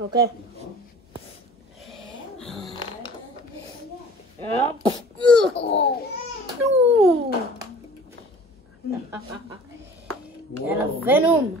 אוקיי. יאללה, ונום.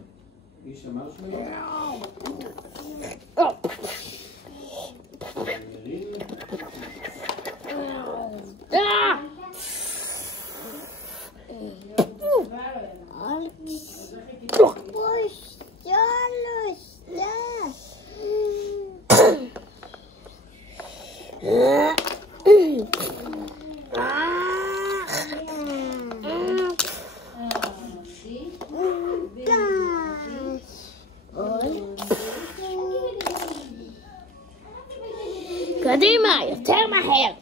קדימה, יותר מהר.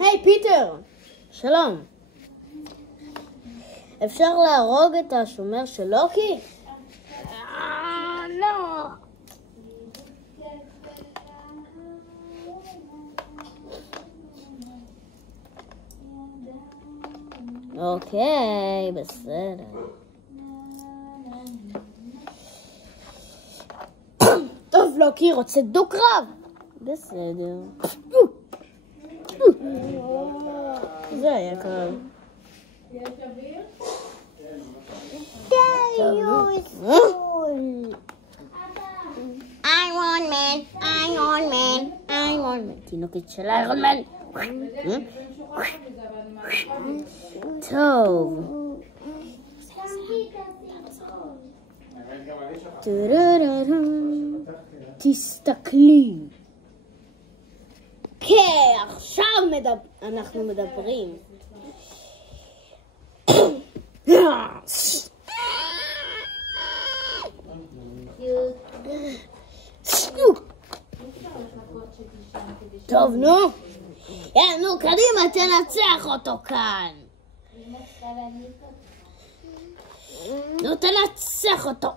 היי פיטר, שלום. אפשר להרוג את השומר של לוקי? לא. אוקיי, בסדר. טוב, לוקי, רוצה דו-קרב? בסדר. זה היה קרב. יש אוויר? איירון מן, איירון מן, איירון מן. תינוקת של איירון מן. טוב. תסתכלי. כן, עכשיו אנחנו מדברים. טוב, נו. נו, קדימה, תנצח אותו כאן. נו, תנצח אותו.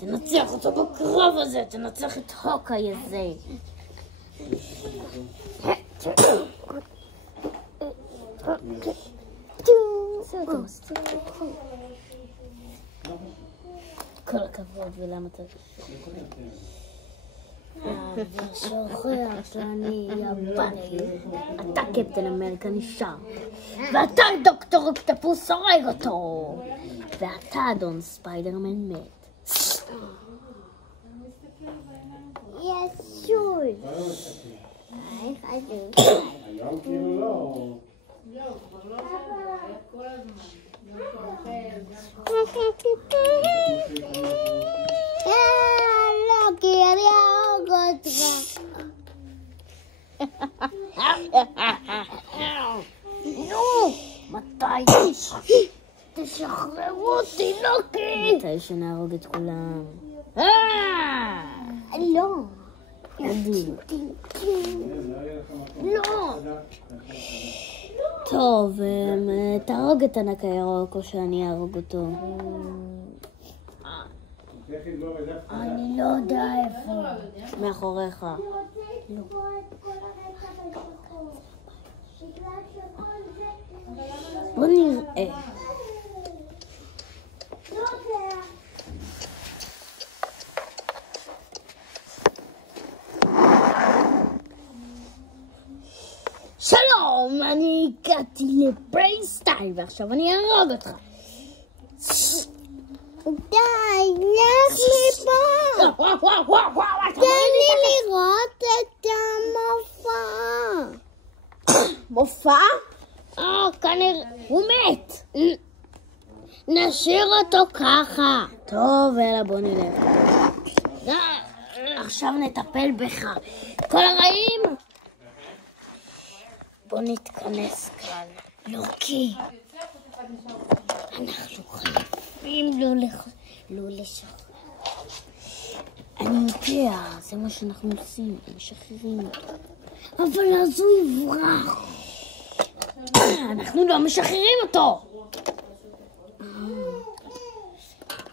תנצח אותו בקרב הזה, תנצח את הוקאי הזה. כל הכבוד, ולמה אתה שוכח שאני יפני. אתה קפטן אמריקה נשאר, ואתה דוקטור אוקטופוס הורג אותו, ואתה אדון ספיידרמן מת. ישול. היום כאילו לא. לוקי, אני אהרוג אותך. נו, מתי? תשחררו אותי, לוקי. מתי שנהרוג את כולם? לא. לא. טוב, תהרוג את ענק הירוק או שאני אהרוג אותו. אני לא יודע איפה. מאחוריך. בוא נראה. שלום, אני הגעתי לבריינסטייל ועכשיו אני אהרוג אותך. די, לך מפה. תן לי לראות את המופע. מופע? כנראה, הוא מת. נשאיר אותו ככה. טוב, יאללה, בוא נלך. עכשיו נטפל בך. כל הרעים? בוא נתכנס כאן. לוקי. אנחנו חייבים לא לשחרר. אני יודע, זה מה שאנחנו עושים, משחררים אותו. אבל אז הוא יברח. אנחנו לא משחררים אותו.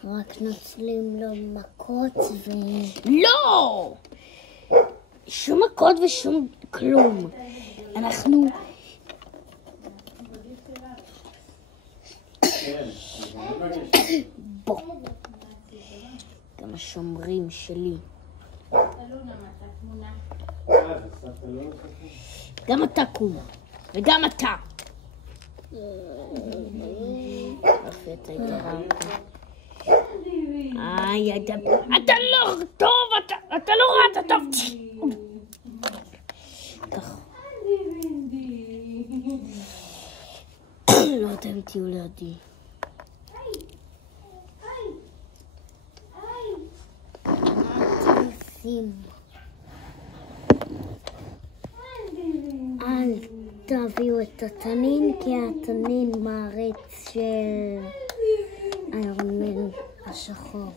רק נוצלים לו מכות לא! שום מכות ושום כלום. אנחנו... בוא. גם השומרים שלי. גם אתה קום. וגם אתה. אתה לא טוב, אתה לא רע, אתה טוב. ככה. לא, אתם תהיו לידי. אל תביאו את התנין, כי התנין מעריץ של איירון מן השחור.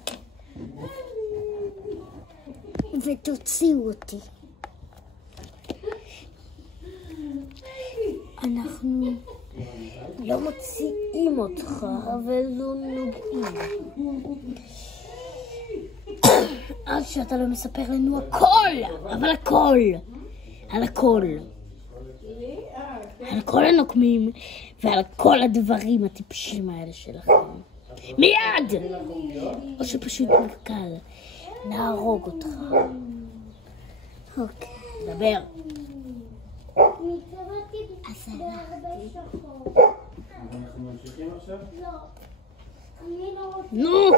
ותוציאו אותי. אנחנו לא מוציאים אותך, ולא נוגעים. עד שאתה לא מספר לנו הכל, אבל הכל. על הכל. על כל הנוקמים ועל כל הדברים הטיפשים האלה שלכם. מיד! או שפשוט נקל. נהרוג אותך. אוקיי. דבר. אז הלכתי. אנחנו ממשיכים עכשיו? נו!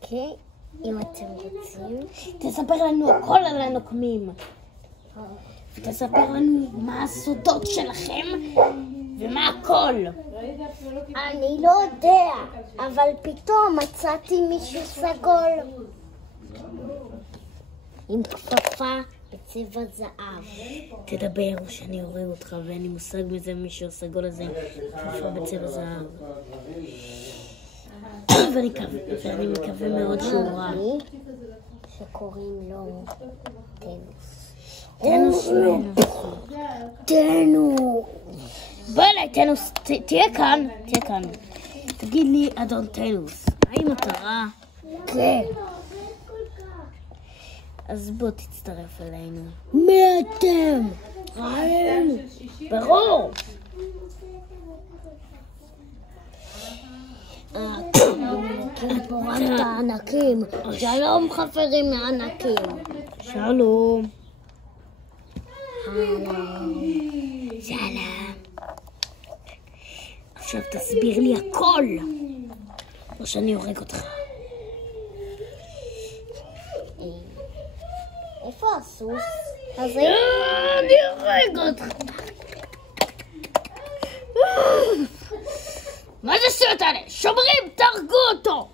כן, אם אתם רוצים. תספר לנו הכל על הנוקמים. ותספר לנו מה הסודות שלכם ומה הכל. אני לא יודע, אבל פתאום מצאתי מישהו סגול עם כפפה בצבע זהב. תדבר או שאני אורג אותך, ואין לי מושג מזה מישהו סגול הזה עם כפפה בצבע זהב. ואני מקווה מאוד שהוא רע. שקוראים לו טנוס. טנוס. בוא אליי, טנוס, תהיה כאן. תגיד לי, אדון טנוס, האם אתה רע? כן. אז בוא תצטרף אלינו. מי אתם? רעים. ברור. רק את הענקים. שלום חברים מענקים. שלום. שלום. עכשיו תסביר לי הכל, או שאני הורג אותך. איפה הסוס? אני הורג אותך. מה זה שטויות האלה? שומרים, תהרגו אותו!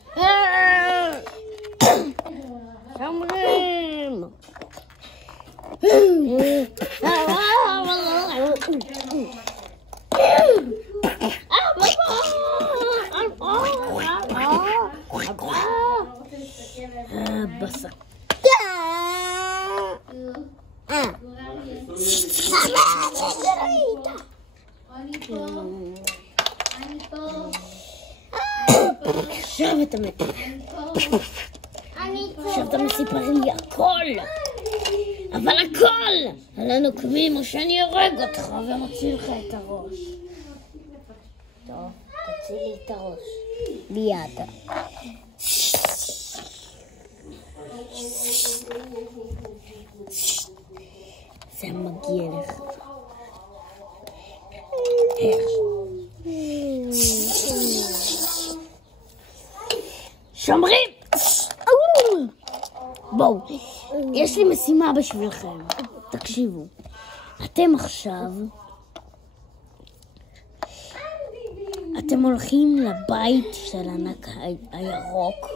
שומרים! בסה. עכשיו אתה מת. עכשיו אתה מספר לי הכל. אבל הכל! על הנוקמים או שאני הורג אותך ומוציא לך את הראש. טוב, תוציא לי את הראש. ביד. זה מגיע לך. שומרים! בואו, יש לי משימה בשבילכם. תקשיבו. אתם עכשיו... אתם הולכים לבית של הענק הירוק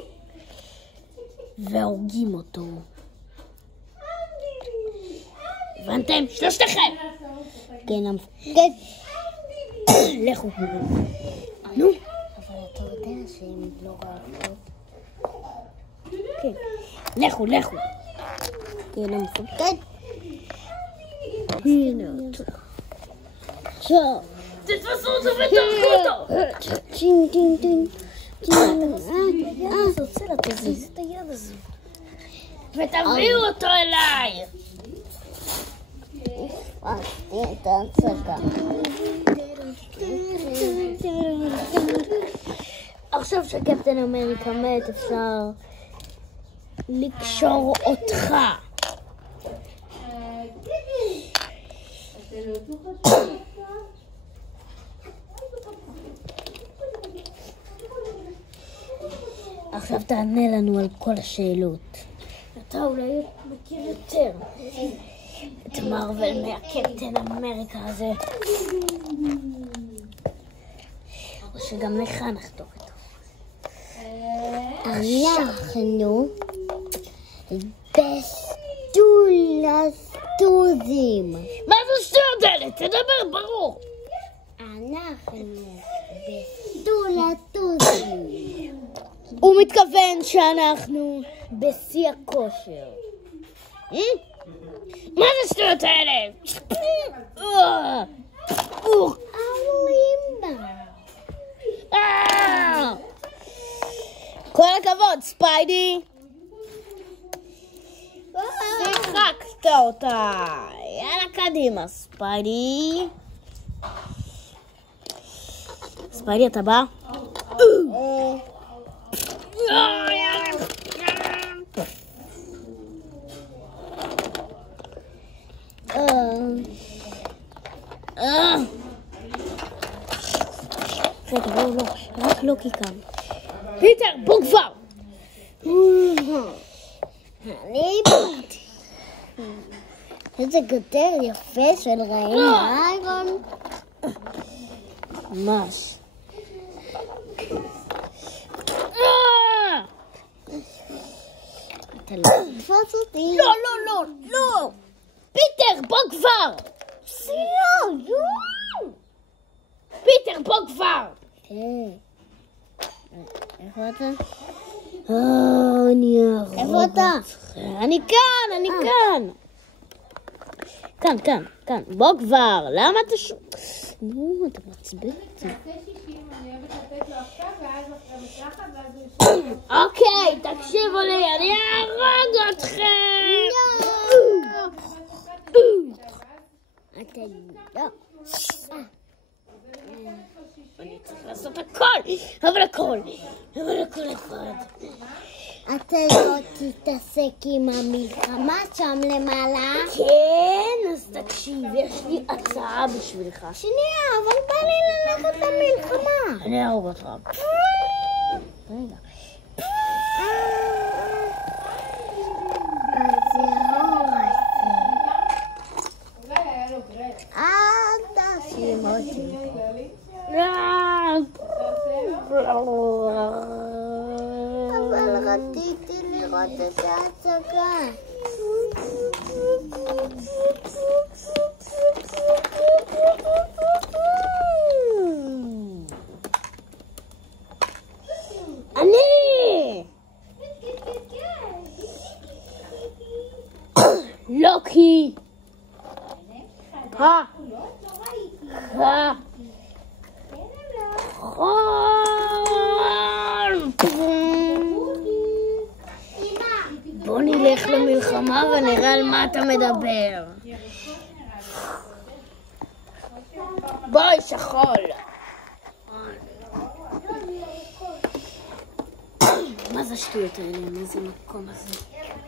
והורגים אותו. הבנתם? שלושתכם! כן, המפקד. לכו. נו. אבל אתה יודע שהם לא ראו. כן. לכו. כן, המפקד. הנה אותו. עכשיו, תתפסו אותו ותרחו אותו! טין טין טין. רוצה לה, תזיז את היד הזו. ותביאו אותו אליי! תהיה את ההצגה. עכשיו שקפטן אמריקה מת, אפשר לקשור אותך. עכשיו תענה לנו על כל השאלות. אתה אולי מכיר יותר את מארוול מהקפטן אמריקה הזה. או שגם לך נחתוך איתו. אנחנו בסטולסטוזים. מה זה שטויות האלה? תדבר ברור. אנחנו בסטולסטוזים. הוא מתכוון שאנחנו בשיא הכושר. מה זה שטויות האלה? כל הכבוד, ספיידי. שיחקת אותה. יאללה קדימה, ספיידי. ספיידי, אתה בא? רגע, לא, רק לא כיכם. פיטר, בוא כבר! אני באתי. איזה גדר יפה של רעים איירון. ממש. אתה לא תתפוס אותי. לא! פיטר, בוא כבר! פיטר, בוא כבר! איפה אתה? אני ארוג. איפה אתה? אני כאן. כאן. בוא כבר. למה אתה נו, אתה מעצבן אותי. אוקיי, תקשיבו לי, אני ארוג אתכם! אתה לא. אני צריך לעשות הכל, אבל הכל אחד. אתה לא תתעסק עם המלחמה שם למעלה? כן, אז תקשיב, יש לי הצעה בשבילך. שנייה, אבל בא לי ללכת למלחמה. אני ארוג אותך. רגע. אל תאשים אותי. אבל רציתי לראות את ההצגה. אני! לוקי! בוא נלך למלחמה ונראה על מה אתה מדבר. בואי שחול. מה זה השטויות האלה? מאיזה מקום הזה?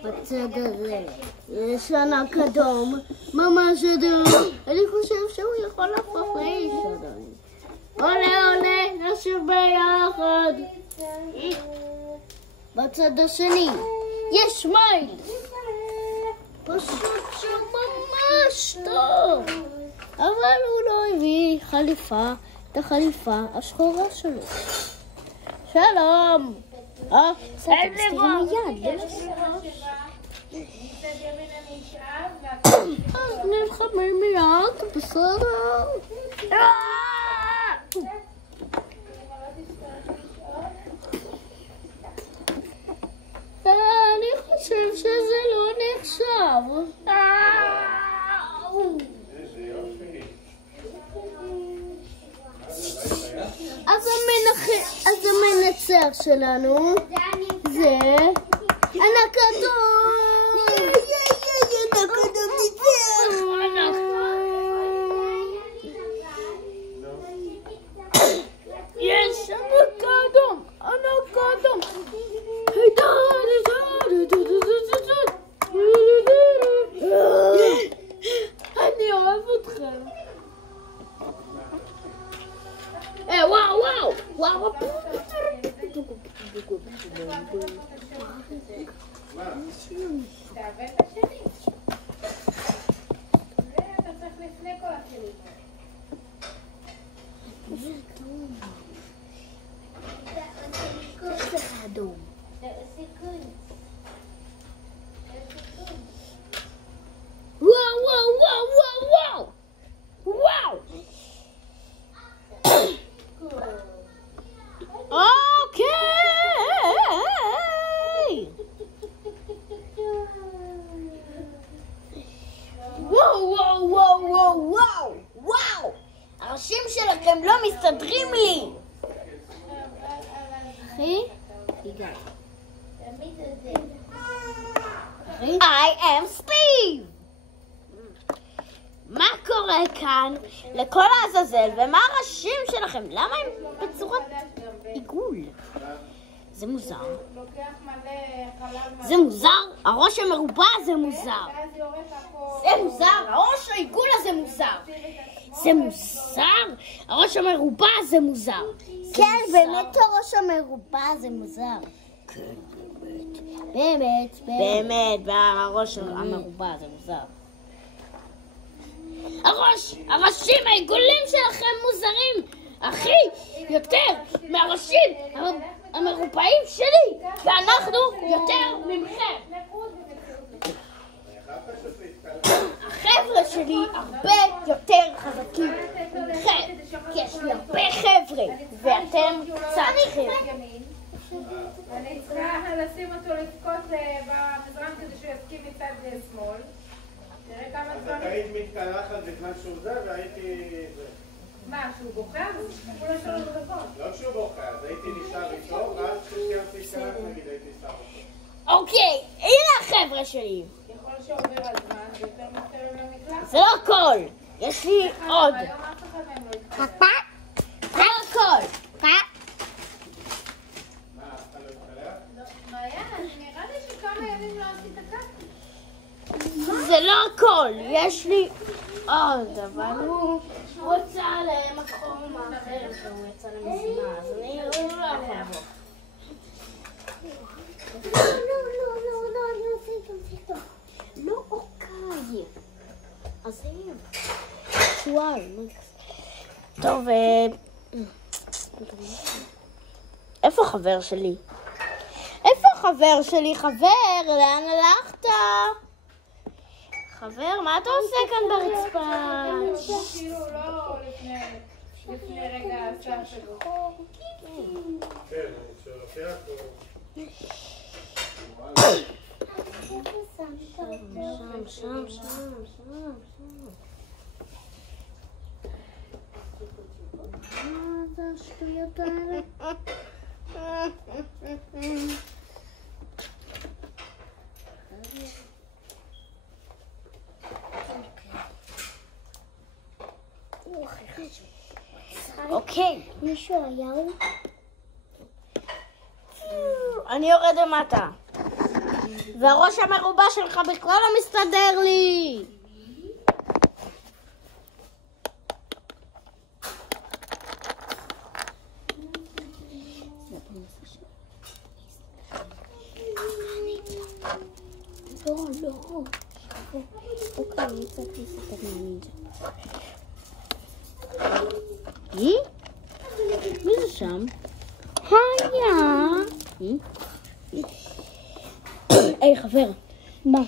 בצד הזה. יש ענק אדום, ממש אדום. אני חושב שהוא יכול להפוך לאיש אדום. עולה, נשאיר ביחד. בצד השני יש מייל. פשוט שם ממש טוב. אבל הוא לא הביא חליפה, את החליפה השחורה שלו. שלום. אין לי בוא. אז נלחמים מיד, בסדר. אני חושב שזה לא נחשב. הניצח שלנו זה ענק אדום. ענק אדום ניצח. יש ענק אדום, ענק אדום. אני אוהב אתכם. וואו וואו וואו. אתה צריך לפני כל הכלים. זה אדום. וואו וואו וואו וואו וואו. אוקיי. וואו וואו וואו וואו וואו וואו. הראשים שלכם לא מסתדרים לי. אחי, הגעת. I am Steve. מה קורה כאן לכל העזאזל ומה הראשים שלכם? למה הם בצורת עיגול? זה מוזר. זה מוזר? הראש המרובע זה מוזר. זה מוזר? הראש העיגול הזה מוזר. זה מוזר? הראש המרובע זה מוזר. כן, באמת הראש המרובע זה מוזר. כן, באמת. באמת, והראש המרובע זה מוזר. הראשים העיגולים שלכם מוזרים, אחי, יותר מהראשים המרובעים שלי, ואנחנו יותר ממכם. החבר'ה שלי הרבה יותר חזקים מכם, כי יש לי הרבה חבר'ה, ואתם קצת חבר'ה. אני צריכה לשים אותו לבכות במזרן כדי שהוא יסכים מצד שמאל. תראה כמה אז היית מתקלחת בזמן שהוא זה והייתי... מה, שהוא בוכה? הוא לא שלו לבכות. לא כשהוא בוכה, אז הייתי נשאר איתו, ואז כשסיימתי להתקלח נגיד הייתי שם אותו. אוקיי, הנה החבר'ה שלי. ככל שעובר הזמן, זה יותר מתקרב למקלחת. זה לא הכל, יש לי עוד. היום אף אחד מהם לא התקלח. זה לא הכל. מה, אתה לא התקלח? מעיין, נראה לי שכמה ימים לא עשית ככה. זה לא הכל, יש לי עוד, אבל הוא רוצה למקום אחר והוא יצא למזימה, אז אני לא יכול לבוא. לא אוקיי. אז הנה. שואל. טוב, איפה החבר שלי? איפה החבר שלי? חבר, לאן הלכת? חבר, מה אתה עושה כאן ברצפה? כאילו לא לפני רגע עשה שלו. כן, אני שלוקח הוא... שם. מה זה השטויות האלה? אוקיי, מישהו היה הוא? אני יורד למטה. והראש המרובע שלך בכלל לא מסתדר לי. לא. אוקיי, אני צריך להסתכל מהנינג'ה. מי זה שם? היה. היי, חבר. מה?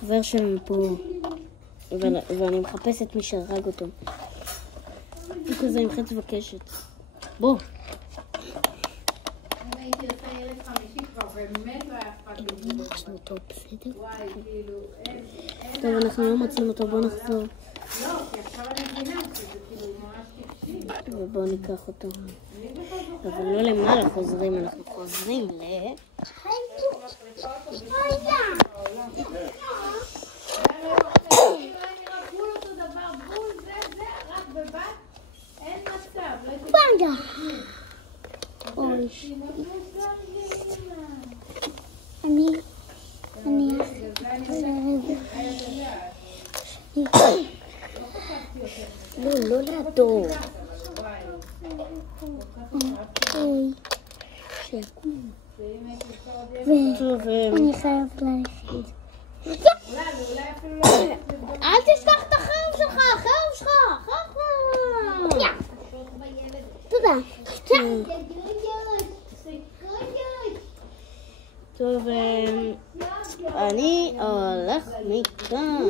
חבר שלנו פה. ואני מחפשת מי שהרג אותו. הוא כזה עם חץ וקשת. בוא. אני הייתי עושה ילד 50 כבר, באמת לא היה אכפת לי. מצאנו אותו, בסדר? וואי, כאילו, אין... טוב, אנחנו לא מוצאים אותו, בוא נחזור. לא, כי עכשיו אני מבינה שזה כאילו ממש טיפשי. ובואו ניקח אותו. אבל לא למעלה חוזרים, אנחנו חוזרים ל... פנדה. אוי. לא לידו. ואני חייב ללכת. אל תשכח את החרב שלך, החרב שלך. תודה. טוב, אני הולך מכאן.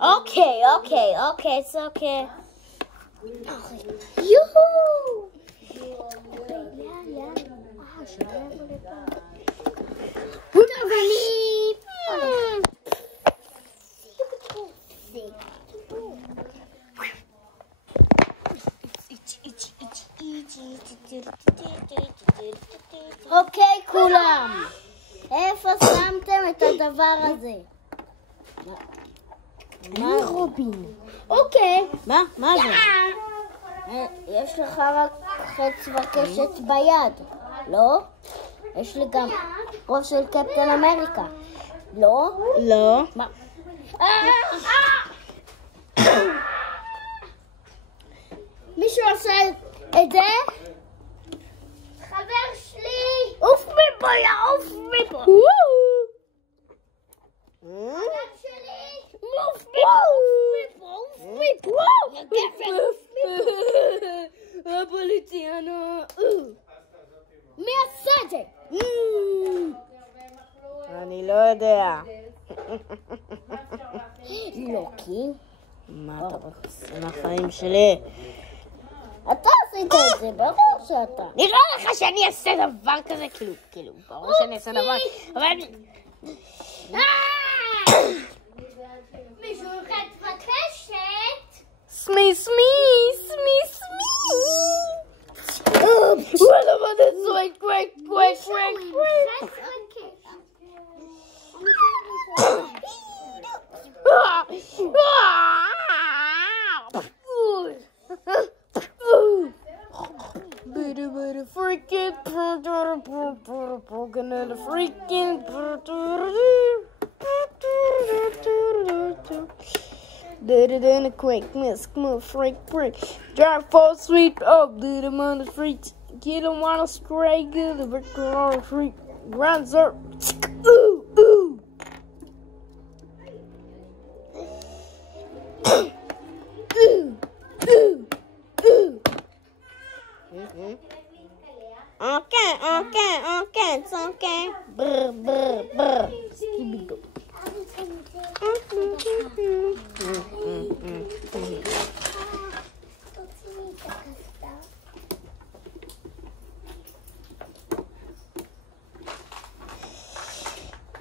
אוקיי, it's okay. יוהו! אוקיי, כולם. איפה שמתם את הדבר הזה? אני רובין. אוקיי. מה זה? יש לך רק חץ וקשת ביד, לא? יש לי גם ראש של קפטן אמריקה, לא? לא. מה? מישהו עשה את זה? חבר שלי! עוף מפה, עוף מפה! חבר שלי! עוף מפה! יא גבר! הפוליציאנו. מי עשה את זה? אני לא יודע. לוקי? מה אתה עושה מהחיים שלי? אתה עשית את זה, ברור שאתה. נראה לך שאני אעשה דבר כזה? כאילו, ברור שאני אעשה דבר, אבל אני... מישהו חץ וקשת? סמי. What about this? Quick. Quick, miss, move, freak. Drive full sweep up, do them on the streets. Get them on a stray, good, the victor on the street. Runs up. Ooh. Okay, it's okay. Brr. Skibidi-go.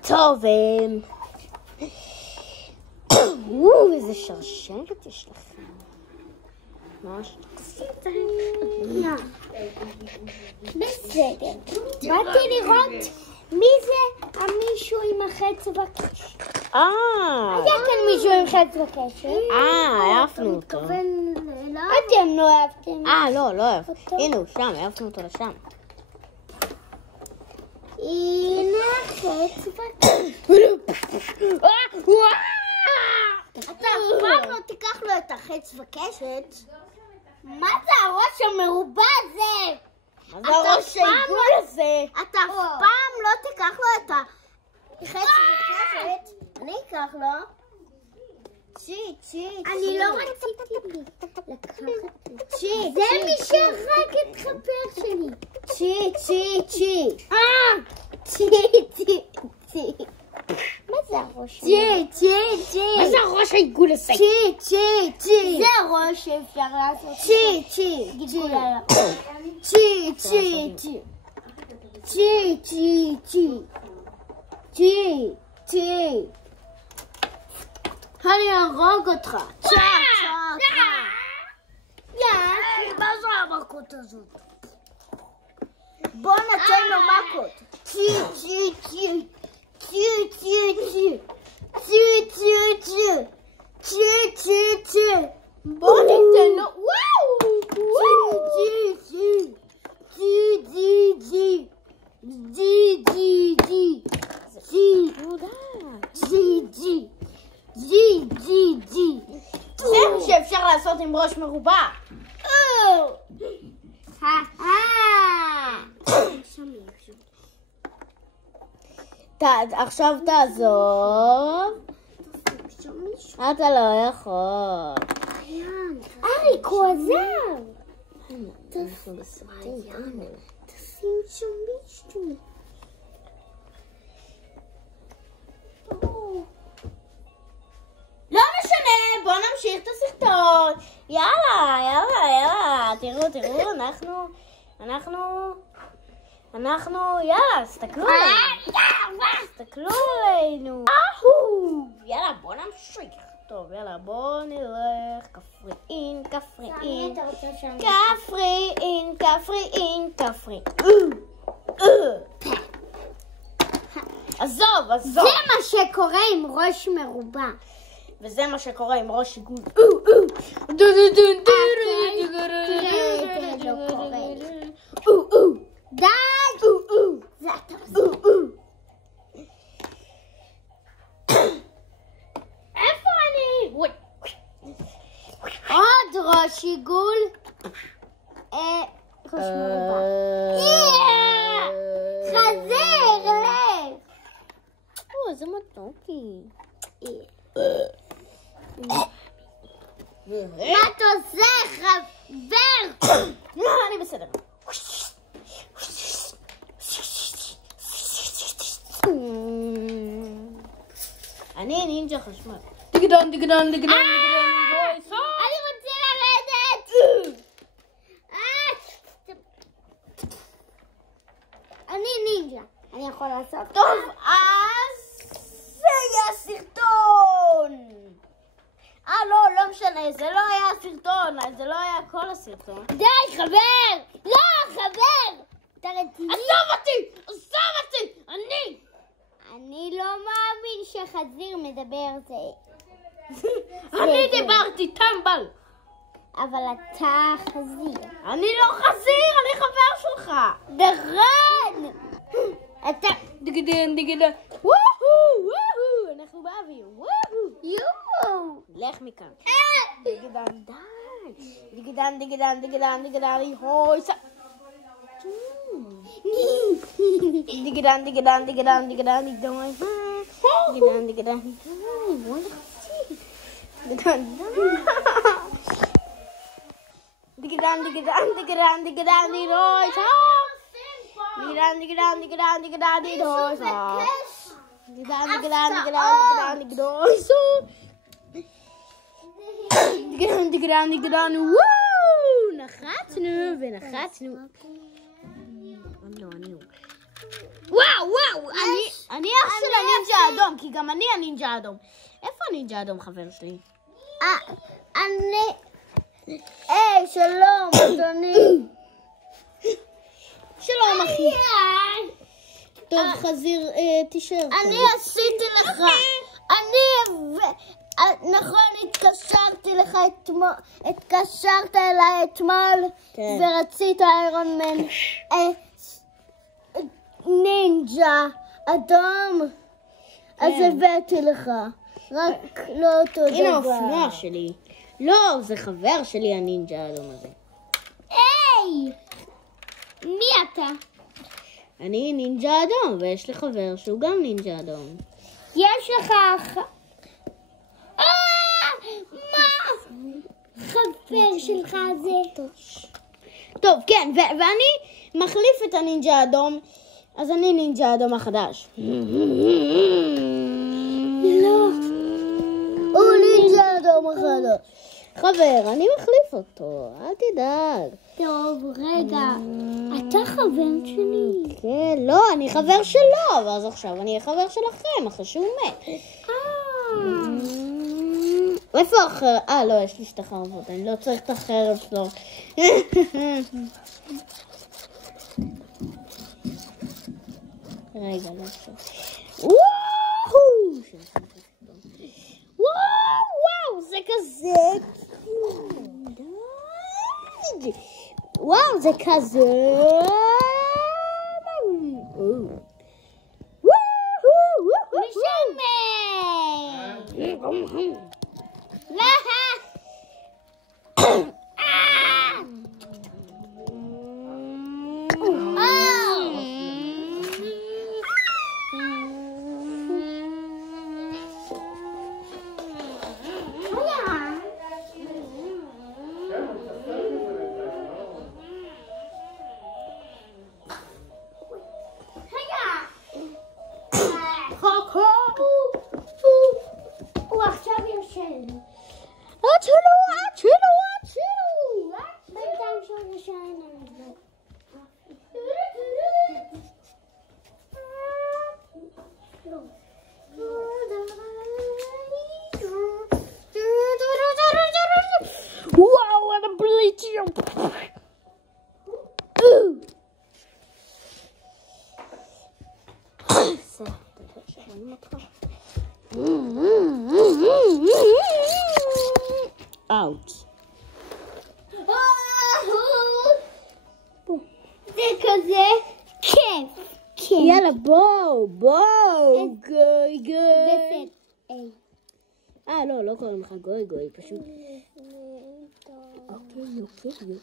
טוב, איזה שרשרת יש לכם. ממש בסדר. באתי לראות מי זה המישהו עם החץ וקשת. היה כאן מישהו עם חץ וקשת. העפנו אותו. אתם לא אהבתם. לא אהב. הנה הוא שם, העפנו אותו לשם. הנה החץ וקשת. אתה אף פעם לא תיקח לו את החץ וקשת. מה זה הראש המרובע הזה? מה זה הראש העיגול הזה? אתה אף פעם לא תיקח לו את החץ וקשת. אני אקח לו. צ'י. אני לא רציתי לקחת. צ'י. זה מי שהרג את חבר שלי. צ'י. צ'י. מה זה הראש? צ'י. מה זה הראש העיגול הזה? צ'י. זה הראש שאפשר לעשות. צ'י. גלגול על הראש. צ'י. אני ארוג אותך. צ'ה. מה זה המכות הזאת? בוא נתן לו מכות. צי. בוא ניתן לו. זה מה שאפשר לעשות עם ראש מרובע. עכשיו תעזוב. אתה לא יכול. אריק הוא עזר. תשים שם מישהו. לא משנה, בוא נמשיך את הסרטון. יאללה. תראו, אנחנו, יאללה, תסתכלו עלינו. יאללה, בוא נמשיך. טוב, יאללה, בוא נלך. כפריים. עזוב. זה מה שקורה עם ראש מרובע. וזה מה שקורה עם ראש עיגול. די! זה אתה עושה. איפה אני? עוד ראש עיגול. ראש מרובע. חזיר, לך. זה מתוקי. מה אתה עושה, חבר? אני בסדר. אני נינג'ה חשמל. דגדון. אני רוצה לרדת. אני נינג'ה. אני יכול לעשות. טוב, אז זה היה סרטון. לא משנה, זה לא היה סרטון, זה לא היה כל הסרטון. די, חבר! לא, חבר! אתה רציני? עזוב אותי! אני לא מאמין שחזיר מדבר זה. אני דיברתי, טמבל. אבל אתה חזיר. אני לא חזיר, אני חבר שלך. נכון! אתה... דגדן. וואו, אנחנו באוויר. וואו. לך מכאן. דגדן, די. דגדן, הוי, סע. דגדן. בואי נחצי. דגדן, הוי, סע. נחצנו. וואו, אני אח של הנינג'ה האדום, כי גם אני הנינג'ה האדום. איפה הנינג'ה האדום, חבר שלי? שלום, אדוני. שלום, אחי. טוב, חזיר, תישאר. אני עשיתי לך. נכון, התקשרת אליי אתמול, ורצית איירון מן נינג'ה אדום, אז הבאתי לך. רק לא אותו דבר. הנה האופנוע שלי. לא, זה חבר שלי הנינג'ה האדום הזה. היי! מי אתה? אני נינג'ה אדום, ויש לי חבר שהוא גם נינג'ה אדום. יש לך... מה? חבר שלך זה. טוב, כן, ואני מחליף את הנינג'ה האדום, אז אני נינג'ה האדום החדש. לא. הוא נינג'ה האדום החדש. חבר, אני מחליף אותו, אל תדאג. טוב, רגע. אתה חבר שלי. כן, לא, אני חבר שלו, ואז עכשיו אני אהיה חבר שלכם, אחרי שהוא מת. איפה החרב? לא, יש לי שתי חרבות, אני לא צריך את החרב שלו. רגע, לא עכשיו. וואו, זה כזה. וואו, זה כזה. הוא עכשיו יושן. הצילו. בינתיים שהוא יושן. וואו, אני בליצ'י. אאוץ'. זה כזה כיף. יאללה, בואו. גוי. לא קוראים לך גוי, פשוט. אוקיי.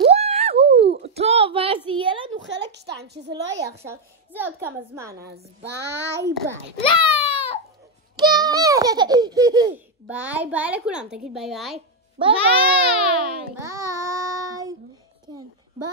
וואו! טוב, אז יהיה לנו חלק 2, שזה לא יהיה עכשיו. זה עוד כמה זמן, אז ביי. לא! ביי לכולם, תגיד ביי. ביי!